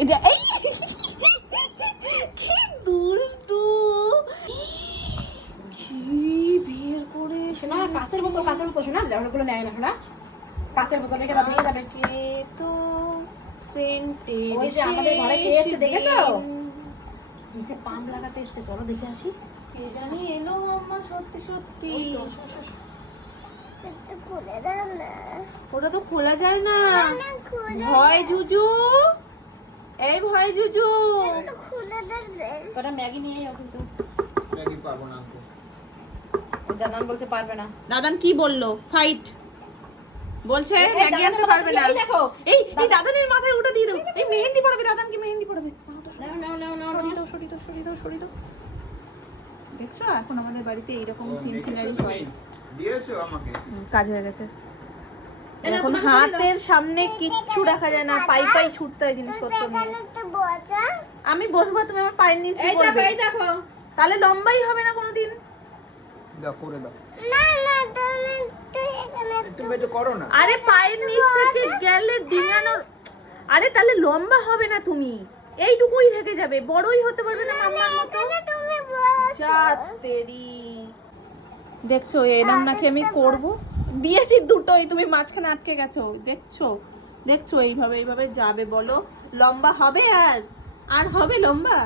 এটা এই কি দুষ্টু, কি বের করে শোনা, কাঁচের বোতল শোনা, লেগুলো নেয় না শোনা, কাঁচের বোতল রেখে দাও, ভেঙে যাবে। তো সেন্টের ওই যে আমাদের ঘরে কে এসেছে দেখেছো? নিচে পাম্প লাগাতে এসেছে, চলো দেখে আসি। কে জানি এলো আম্মা, সত্যি সত্যি। ওটা তো খোলা যায় না, ভয় জুজু, এই ভয় জুজু। তোরা ম্যাগি নিয়ে যাও, কিন্তু ম্যাগি পাবো না তো। দাদান বলছে পারবে না। দাদান কি বললো? ফাইট বলছে, এই ম্যাগি আনতে পারবে না। এই দেখো, এই দাদানের মাথায় ওটা দিয়ে দাও। এই মেহেন্দি পড়াবে, দাদানকে মেহেন্দি পড়াবে। সরি দাও। দেখছো এখন আমাদের বাড়িতে এইরকম সিন সিনারি হয়। দিয়েছো আমাকে? কাজ হয়ে গেছে। এখন হাতের সামনে কিচ্ছু রাখা যায় না, পাই ছুটতে হয় জিনিসপত্র নিয়ে। আমি বসবো, তুমি আমার পায়ের নিচে বলবে। এই দেখো, তাহলে লম্বাই হবে না কোনোদিন। দাও, করে দাও। না তুমি একটু করো না। আরে পায়ের নিচ থেকে গেলে ডিঙানোর, আরে তাহলে লম্বা হবে না তুমি, এইটুকুই থেকে যাবে, বড়ই হতে পারবে না মাম্মার মতো। তেরি দেখছো এরম নাকি আমি করব? দিয়েছি দুটোই, তুমি মাঝখানে আটকে গেছো। দেখছো এইভাবে যাবে, বলো লম্বা হবে? আর হবে লম্বা?